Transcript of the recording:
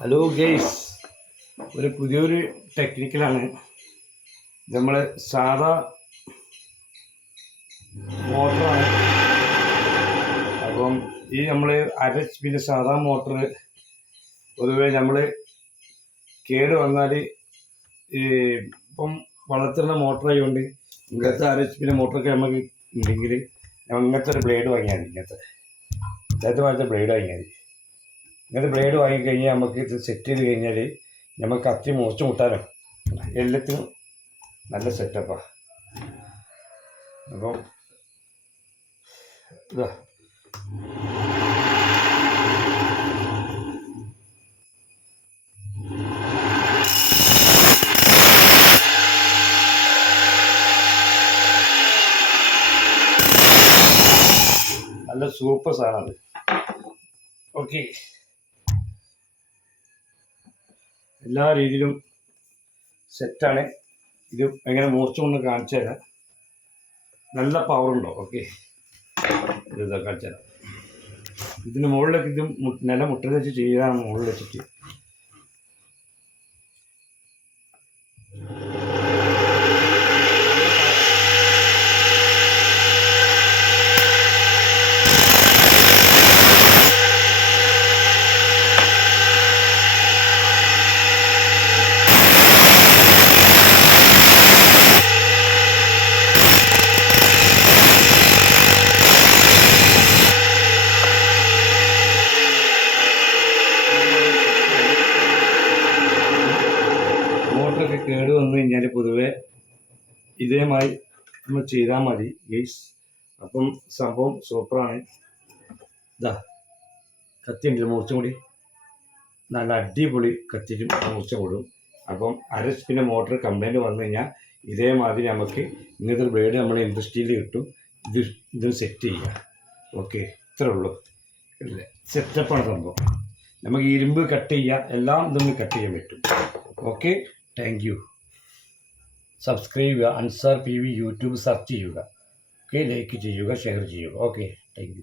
Hello guys, ഒരു പുതിയൊരു ടെക്നിക്കലാണ്. നമ്മൾ സാധാ മോട്ടറാണ്. അപ്പം നമ്മൾ HP സാധാ മോട്ടർ പൊതുവെ നമ്മൾ കേട് വന്നാൽ ഇപ്പം വളർത്തുന്ന മോട്ടറായതുകൊണ്ട് ഇങ്ങനത്തെ HP മോട്ടറൊക്കെ നമുക്ക് ഉണ്ടെങ്കിൽ ഇങ്ങനത്തെ ഒരു ബ്ലേഡ് വാങ്ങിയാൽ മതി. ഇങ്ങനത്തെ പോലത്തെ ബ്ലേഡ് വാങ്ങിയാൽ മതി. ഇങ്ങനത്തെ ബ്ലേഡ് വാങ്ങിക്കഴിഞ്ഞാൽ നമുക്ക് ഇത് സെറ്റ് ചെയ്ത് കഴിഞ്ഞാൽ നമുക്ക് കത്തി മുറിച്ച് മുട്ടാനോ എല്ലാത്തിനും നല്ല സെറ്റപ്പാണ്. അപ്പം ഇതാ നല്ല സൂപ്പർ സാധനമാണ്. ഓക്കെ, എല്ലാ രീതിയിലും സെറ്റാണ്. ഇത് എങ്ങനെ മുറിച്ചു കൊണ്ട് കാണിച്ചു തരാം. നല്ല പവറുണ്ടോ? ഓക്കെ, ഇതൊക്കെ കാണിച്ചു തരാം. ഇതിന് മുകളിലേക്ക് ഇത് നില മുട്ട വെച്ച് ചെയ്താണ്. മുകളിൽ വെച്ചിട്ട് മോട്ടറൊക്കെ കേട് വന്നു കഴിഞ്ഞാൽ പൊതുവെ ഇതേമായി നമ്മൾ ചെയ്താൽ മതി ഗെയ്സ്. അപ്പം സംഭവം സൂപ്പറാണ്. ഇതാ കത്തി ഉണ്ടല്ലോ, മുറിച്ചും കൂടി നല്ല അടിപൊളി കത്തിരും മുറിച്ചും കൂടും. അപ്പം HP മോട്ടർ കംപ്ലൈൻറ്റ് വന്നു കഴിഞ്ഞാൽ ഇതേമാതിരി നമുക്ക് ഇങ്ങനത്തെ ബ്ലേഡ് നമ്മൾ ഇൻഡസ്ട്രിയിൽ കിട്ടും. ഇത് സെറ്റ് ചെയ്യുക. ഓക്കെ, ഇത്രേ ഉള്ളൂ. സെറ്റപ്പാണ് സംഭവം. നമുക്ക് ഇരുമ്പ് കട്ട് ചെയ്യുക, എല്ലാം ഇതൊന്ന് കട്ട് ചെയ്യാൻ പറ്റും. Okay, thank you. സബ്സ്ക്രൈബ് ചെയ്യുക, അൻസാർ PV യൂട്യൂബ് സെർച്ച് ചെയ്യുക. ഓക്കെ, ലൈക്ക് ചെയ്യുക, ഷെയർ ചെയ്യുക. Okay, thank you.